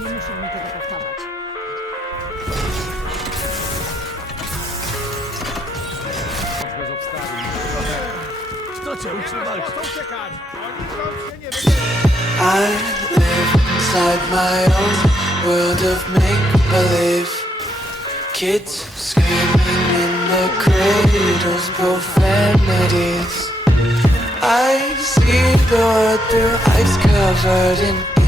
Nie muszą mi tego powtarzać. Bez obstawień. Kto cię uczył walczyć? Uciekać! Oni stąd się nie. I live inside my own world of make believe. Kids screaming in the cradles, profanities. I see the world through ice covered in ink and bleach.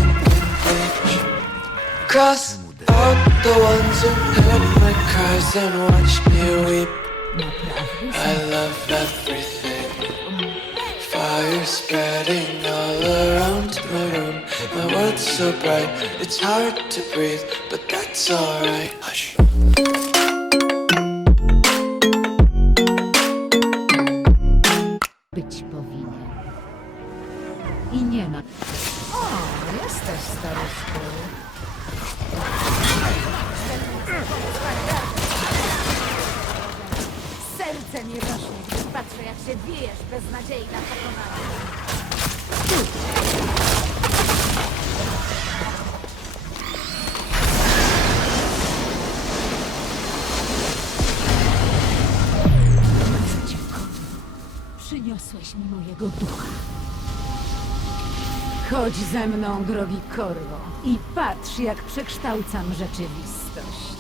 Cross out the ones who heard my cries and watched me weep. I love everything. Fire spreading all around my room. My world's so bright, it's hard to breathe, but that's alright. Hush. Być powinien. I nie ma. O, jesteś staruszką. Serce mi rośnie, gdy patrzę, jak się bijesz bez nadziei na pokonanie. Przyniosłeś mi mojego ducha. Chodź ze mną, drogi korwo, i patrz, jak przekształcam rzeczywistość.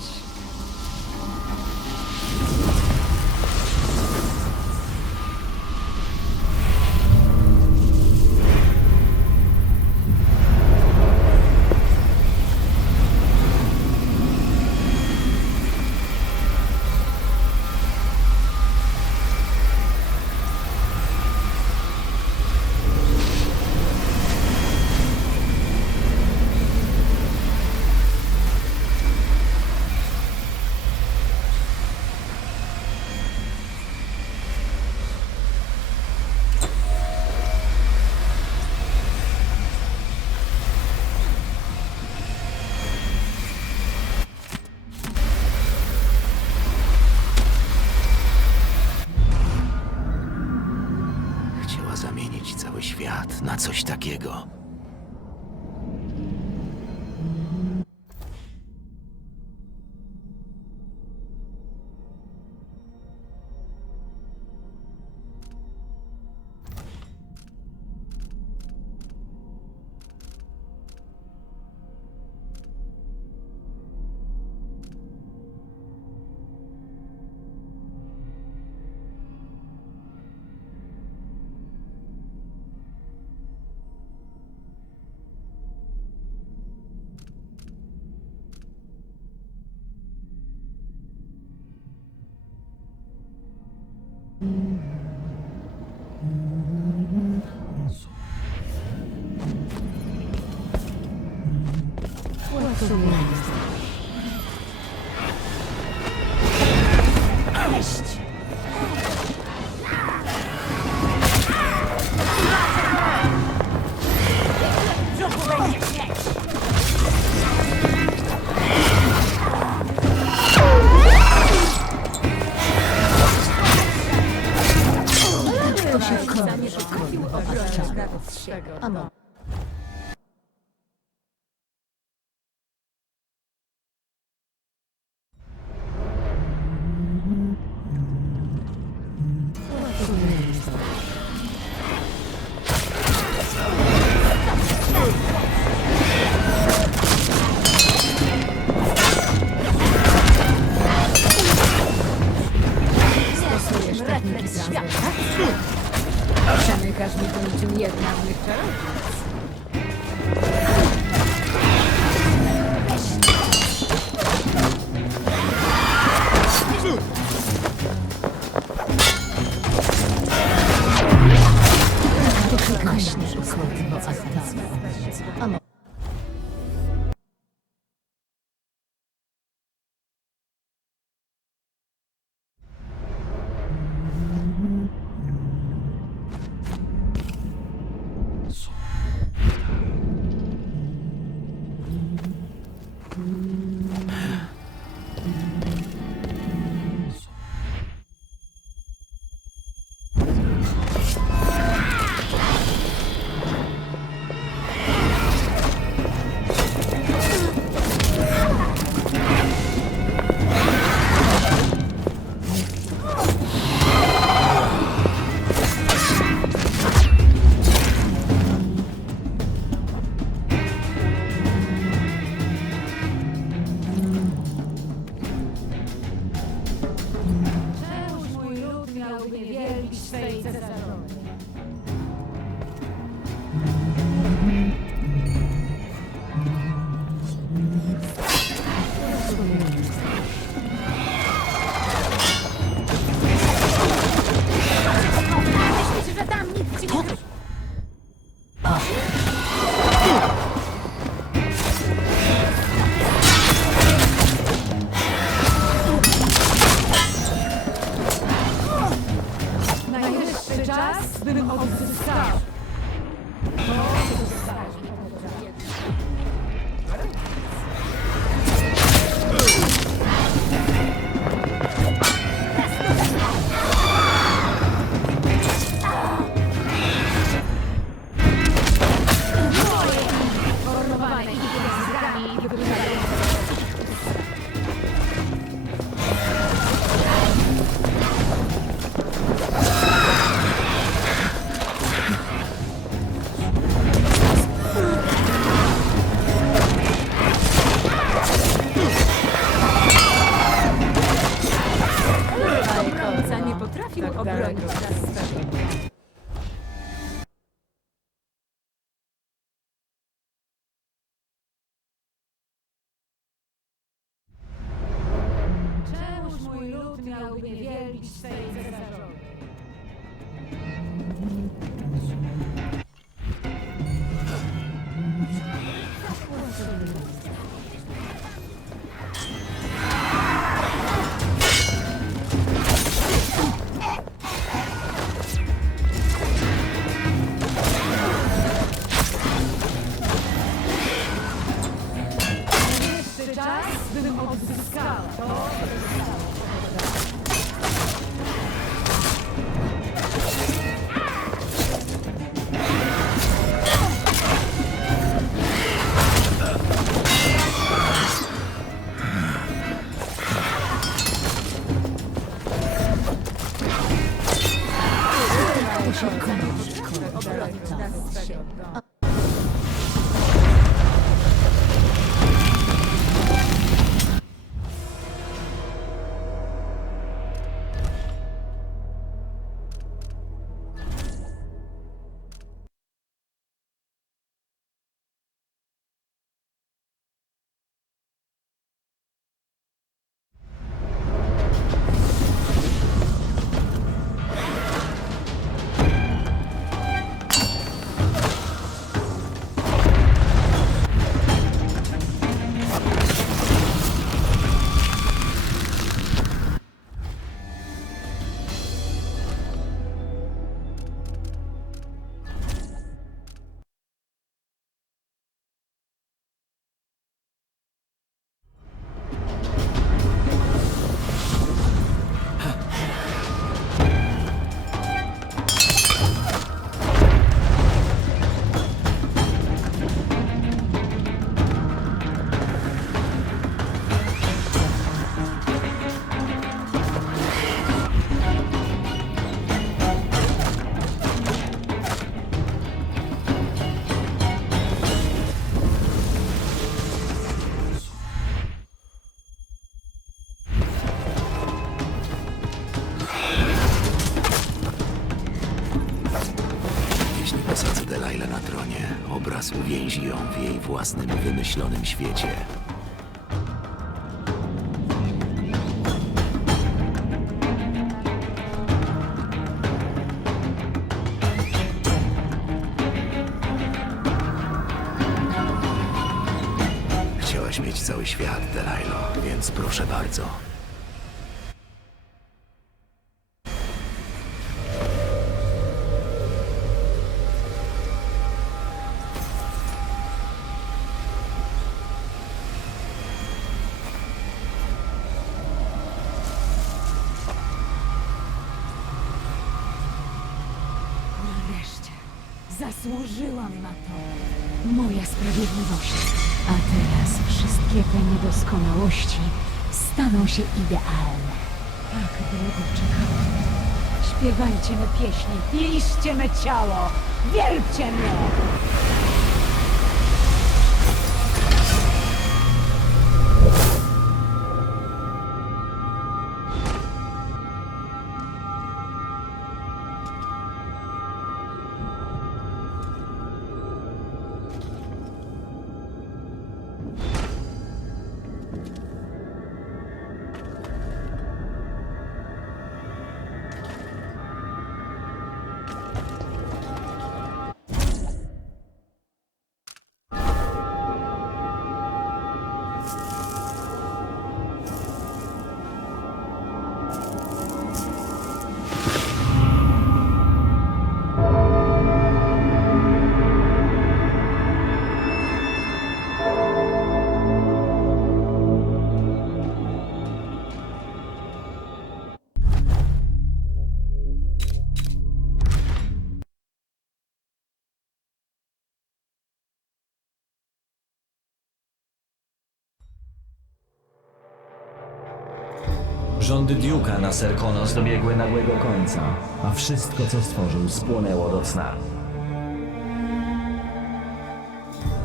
Zamienić cały świat na coś takiego. Nie wielbić swej 再找 Delailę na tronie, obraz uwięzi ją w jej własnym, wymyślonym świecie. Chciałaś mieć cały świat, Delailo, więc proszę bardzo. Zasłużyłam na to. Moja sprawiedliwość. A teraz wszystkie te niedoskonałości staną się idealne. Tak długo czekałam. Śpiewajcie me pieśni, piszcie me ciało, wielbcie mnie! Rządy Duke'a na Serkonos dobiegły nagłego końca, a wszystko, co stworzył, spłonęło do cna.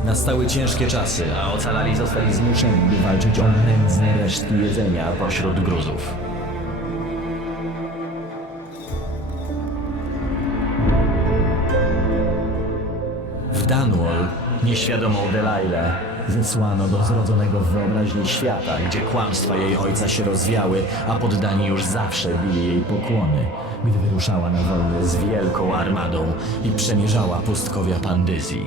Nastały ciężkie czasy, a ocalali zostali zmuszeni, by walczyć o nędzne resztki jedzenia pośród gruzów. W Dunwall nieświadomą Delailę zesłano do zrodzonego w wyobraźni świata, gdzie kłamstwa jej ojca się rozwiały, a poddani już zawsze bili jej pokłony, gdy wyruszała na wojnę z wielką armadą i przemierzała pustkowia Pandyzji.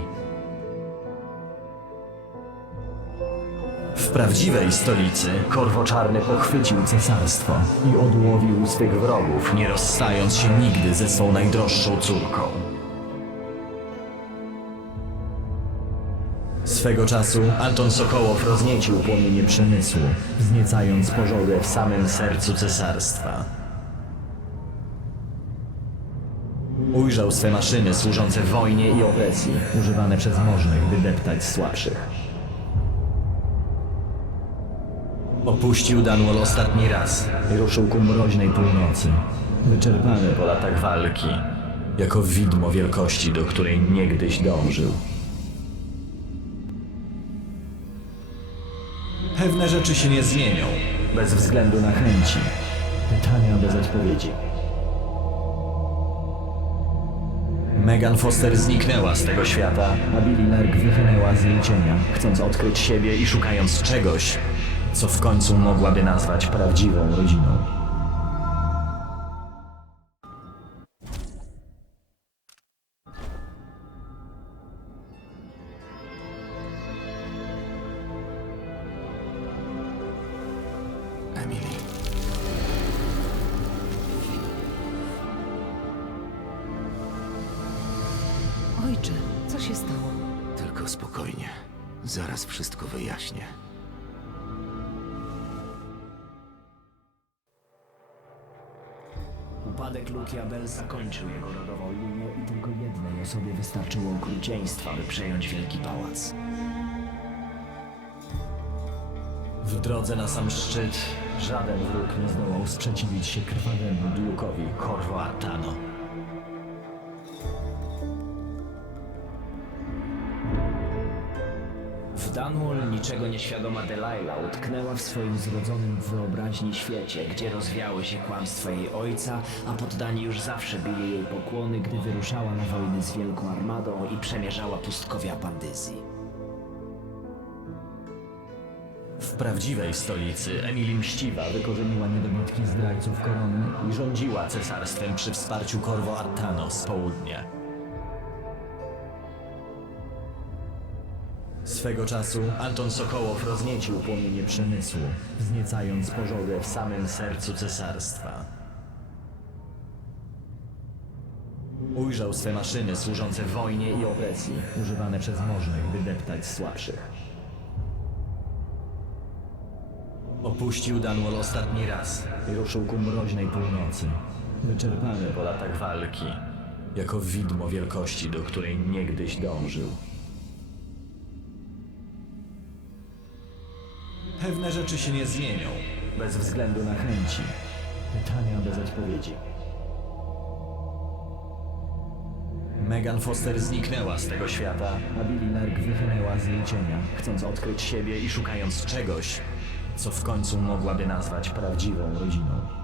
W prawdziwej stolicy Korwo Czarny pochwycił cesarstwo i odłowił swych wrogów, nie rozstając się nigdy ze swą najdroższą córką. Swego czasu Anton Sokołow rozniecił płomienie przemysłu, wzniecając pożogę w samym sercu cesarstwa. Ujrzał swe maszyny służące wojnie i opresji, używane przez możnych, by deptać słabszych. Opuścił Dunwall ostatni raz ruszył ku mroźnej północy, wyczerpany po latach walki, jako widmo wielkości, do której niegdyś dążył. Pewne rzeczy się nie zmienią, bez względu na chęci. Pytania bez odpowiedzi. Megan Foster zniknęła z tego świata, a Billy Lark wychynęła z jej cienia, chcąc odkryć siebie i szukając czegoś, co w końcu mogłaby nazwać prawdziwą rodziną. Tylko spokojnie. Zaraz wszystko wyjaśnię. Upadek Lukia Bell zakończył jego rodową linię i tylko jednej osobie wystarczyło okrucieństwa, by przejąć wielki pałac. W drodze na sam szczyt żaden wróg nie zdołał sprzeciwić się krwawemu Duke'owi Corvo Artano. Dunwall niczego nieświadoma Delilah utknęła w swoim zrodzonym w wyobraźni świecie, gdzie rozwiały się kłamstwa jej ojca, a poddani już zawsze bili jej pokłony, gdy wyruszała na wojny z wielką armadą i przemierzała pustkowia Pandyzji. W prawdziwej stolicy Emily Mściwa wykorzeniła niedobitki zdrajców korony i rządziła cesarstwem przy wsparciu Corvo Artano z południa. Swego czasu Anton Sokołow rozniecił płomienie przemysłu, wzniecając pożogę w samym sercu cesarstwa. Ujrzał swe maszyny służące wojnie i opresji, używane przez możnych, by deptać słabszych. Opuścił Dunwall ostatni raz i ruszył ku mroźnej północy, wyczerpany po latach walki, jako widmo wielkości, do której niegdyś dążył. Pewne rzeczy się nie zmienią, bez względu na chęci. Pytania bez odpowiedzi. Megan Foster zniknęła z tego świata, a Billy Lark wychynęła z jej cienia, chcąc odkryć siebie i szukając czegoś, co w końcu mogłaby nazwać prawdziwą rodziną.